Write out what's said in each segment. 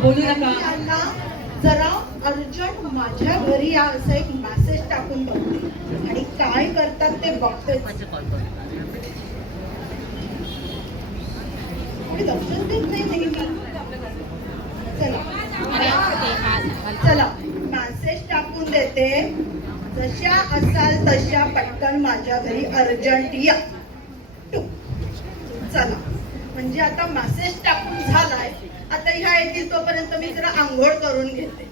बोलू नका. त्यांना जरा अर्जंट माझ्या घरी या असं एक मेसेज टाकून बघते आणि काय करतात ते बघते लक्षच देत नाही चला. चला मेसेज टाकून देते. जशा असाल तशा पटकन माझ्या घरी अर्जंट या. चला. म्हणजे आता मेसेज टाकून झालाय. आता ह्या येतील तोपर्यंत मी जरा आंघोळ करून घेते.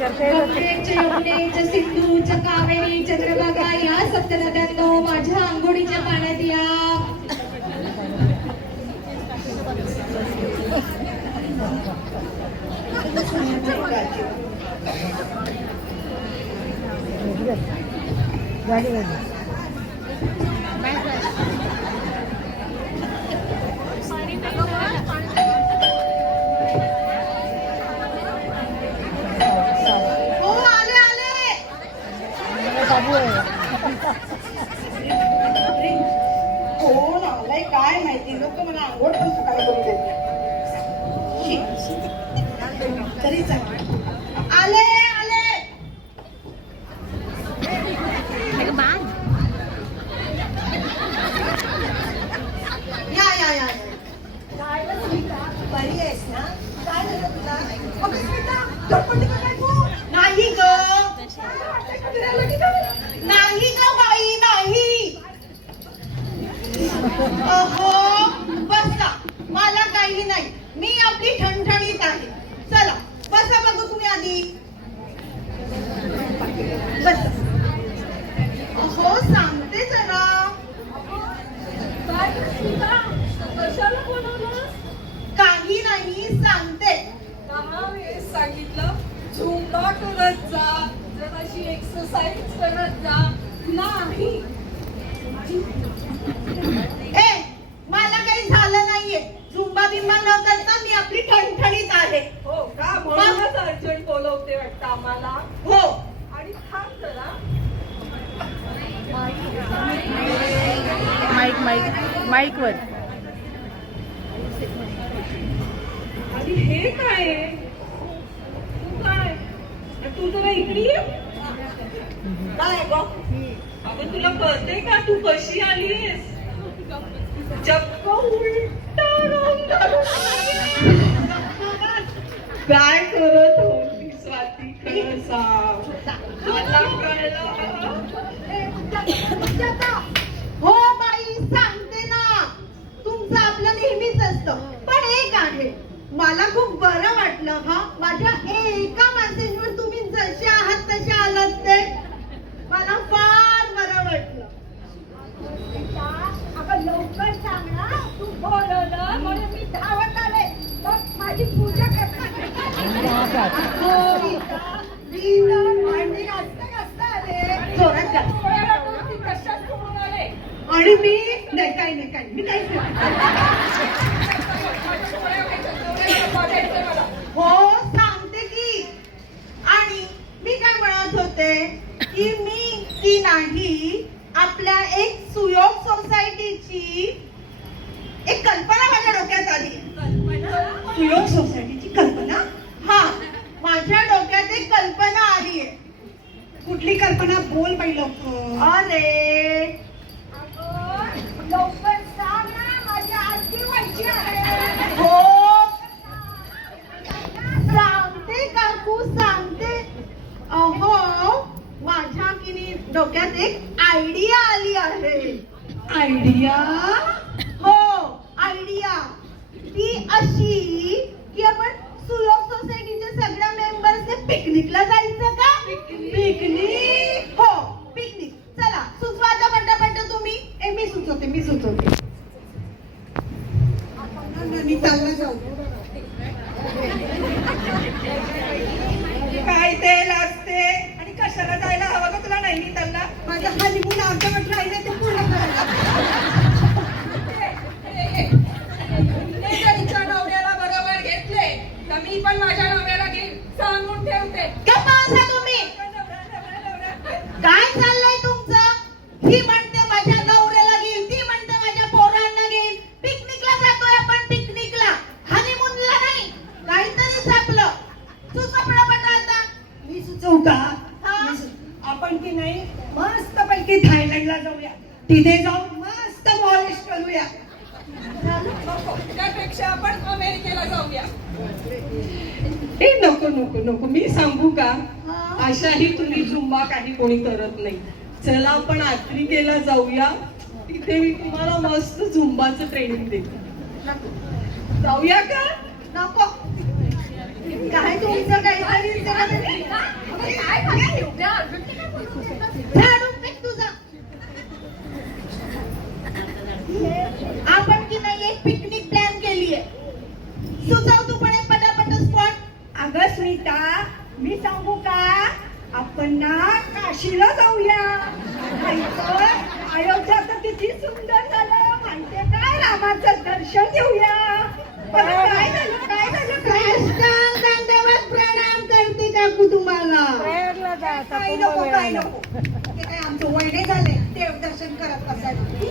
गंगेच्या यमुनेच्या सिंधूच्या कावेरी चंद्रभागा या सप्तनद्यांनो माझ्या आंघोळीच्या पाण्यात या हो Dapat ka अर्जंट बोलवते वाटतं आम्हाला. हो. आणि थांब जरा. माईक माईक माईक वर आणि हे काय? आहे? तू काय? तू जरा इकडे ये. काय ग? अगं तुला कळते का तू कशी आलीस चक्क उलटा रंग घालून आलीस. काय करत होती स्वाती खरं सांग मला कळलं हो बाई सांगते ना तुमचं आपलं नेहमीच असतं पण एक आहे मला खूप बरं वाटलं हा माझ्या एका मेसेजवर तुम्ही जसे आहात तसे आलात ते मला फार बरं वाटलं अगं लवकर सांग ना तू बोलवलं म्हणून मी धावत आले मग माझी पूजा करता भांडी घासता घासता आले जोरात घास. डोळ्याला डोळा कशात पूजा करतात. आणि मी नाही काही नाही काही मी काहीच हो सांगते की. आणि मी काय म्हणत होते की मी की नाही आपल्या एक सुयोग सोसायटीची सुयोग सोसायटीची कल्पना? हा माझ्या डोक्यात एक कल्पना आली आहे. कुठली कल्पना? बोल बाई लवकर. अरे लवकर सांग ना माझी आरती व्हायची आहे. हो. सांगते काकू सांगते. अहो माझ्या किनी डोक्यात एक आयडिया आली आहे. आयडिया हो आयडिया ती अशी मी चालला मी सांगू का? अशाही तुम्ही झुंबा काही कोणी करत नाही. चला आपण आफ्रिकेला जाऊया. तिथे मी तुम्हाला मस्त झुंबाचं ट्रेनिंग देते. जाऊया का? नको. काय तुमचं काहीतरी आपण की नाही एक पिकनिक प्लॅन केली आहे सुचवतो पण अगस्मिता मी सांगू का? आपण ना काशीला जाऊया. अयोध्या तर किती सुंदर झालं. माहितीये काय रामाचं दर्शन घेऊया. काय झालं? प्रणाम करते काकू तुम्हाला नको काय नको. ते काय आमचं वळणे झाले देवदर्शन करत असायला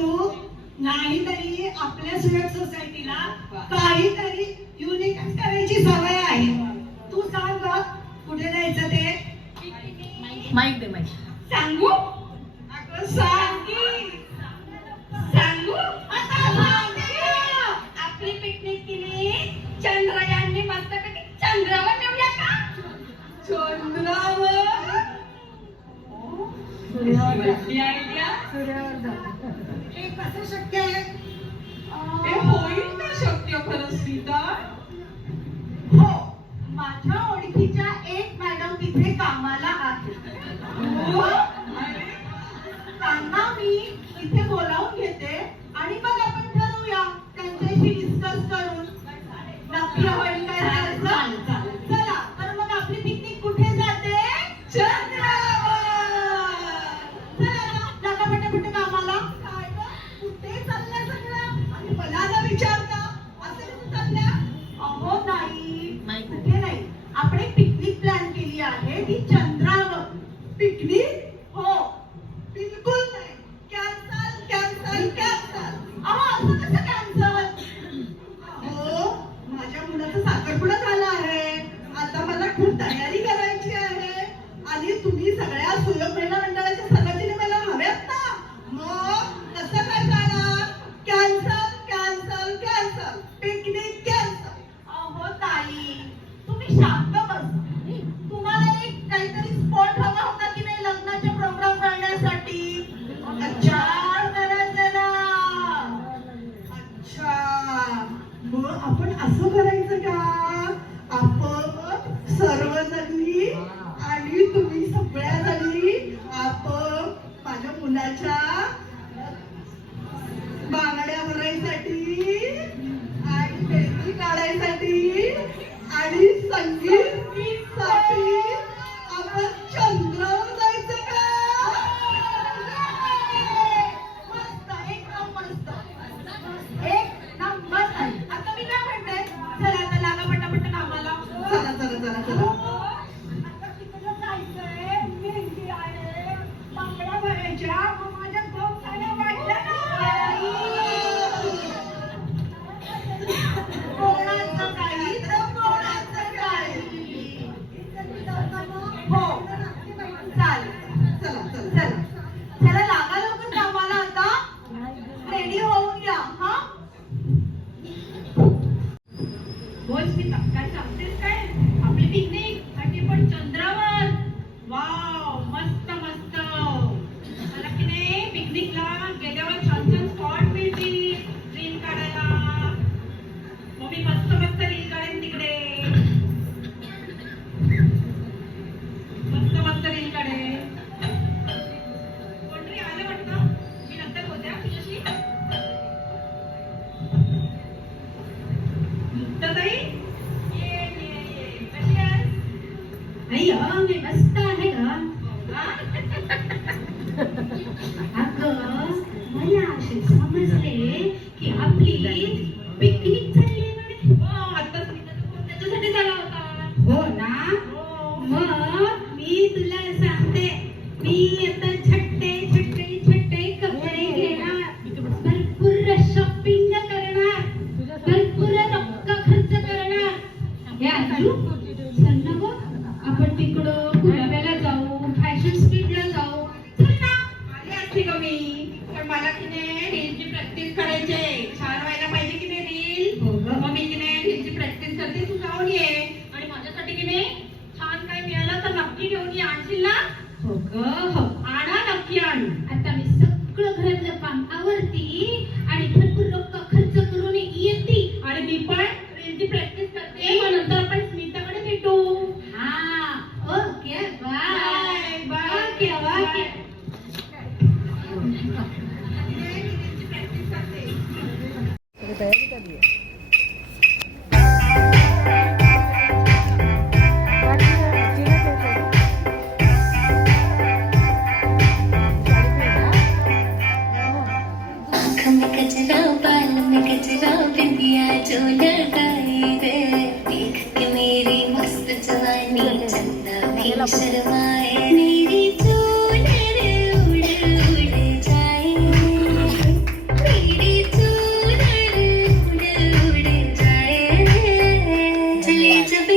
नाही तरी आपल्या सुरत सोसायटीला काहीतरी युनिक करायची सवय आहे. तू सांग कुठे जायचं ते? माहिती सांगू? सांगू आपली पिकनिक केली चंद्रयानने मस्तपैकी चंद्रावर नेऊया का? चंद्रावर. सूर्यावर सूर्यावर আপনারা शूटिंगला मग मी मस्त मस्त रील काढेन तिकडे. मस्त मस्त रील काढेन. मी नंतर होत्या तुझ्याशी. मुक्ताताई? ये मी मस्त. राजू चल ना गं आपण तिकडं गुलाब्याला जाऊ फॅशन स्ट्रीटला जाऊ. चल ना आली असते ग मी पण मला की नाही रीलची प्रॅक्टिस करायची छान व्हायला पाहिजे की नाही रील हो. मग मी की नाही रीलची प्रॅक्टिस करते तू जाऊन ये. आणि माझ्यासाठी की नाही छान काय मिळालं तर नक्की घेऊन ये. आणशील ना? हो ग हो. आणा नक्की आण आता मी सगळं घरातलं काम आवरती आणि भरपूर रक्त खर्च करून येते आणि मी पण रीलची प्रॅक्टिस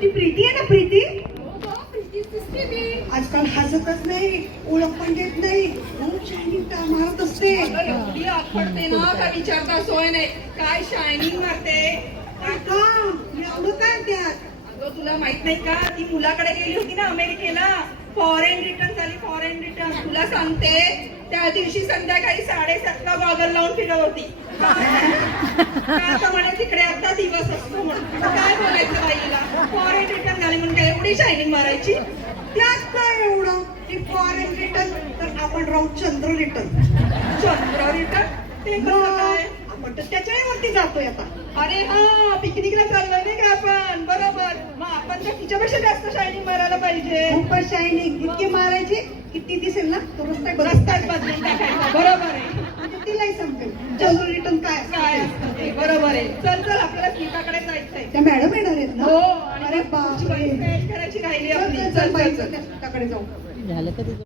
ती प्रीती आहे ना प्रीती? आजकाल हसतच नाही ओळख पण देत नाही. खूप शायनिंग मारत असते. एवढी आपडते ना का विचारता सोय नाही काय शायनिंग मारते एवढं काय त्यात. अगं तुला माहीत नाही का? ती मुलाकडे गेली होती ना अमेरिकेला. फॉरेन रिटर्न झाली फॉरेन रिटर्न तुला सांगते त्या दिवशी संध्याकाळी साडेसातला गॉगल लावून फिरत होती. म्हणे तिकडे आता दिवस असतो काय बोलायचं बाईला? फॉरेन रिटर्न झाली म्हणून काय एवढी शायनिंग मारायची. त्यात काय एवढं? ती फॉरेन रिटर्न तर आपण राहू चंद्र रिटर्न चंद्र रिटर्न ते कसं काय? आपण तर त्याच्यावरती जातोय आता. अरे हा पिकनिकला चाललोय नाही का आपण? बरोबर. मग आपण तर तिच्यापेक्षा जास्त शायनिंग मारायला पाहिजे. खूप शायनिंग इतके मारायचे किती दिसेल ना? तो रस्ता रस्ताच बदलून टाकायचा. बरोबर आहे. तिलाही समजेल. चंद्र रिटर्न काय असतं काय. असतं ते? बरोबर आहे. चल चल आपल्याला स्मिताकडे जायचंय. त्या मॅडम येणार आहेत ना? हो अरे बापरे. करायची राहिली चल, आपली. चल, चल चल, बाई, चल. चल, चल त्या- त्याकडे जाऊ.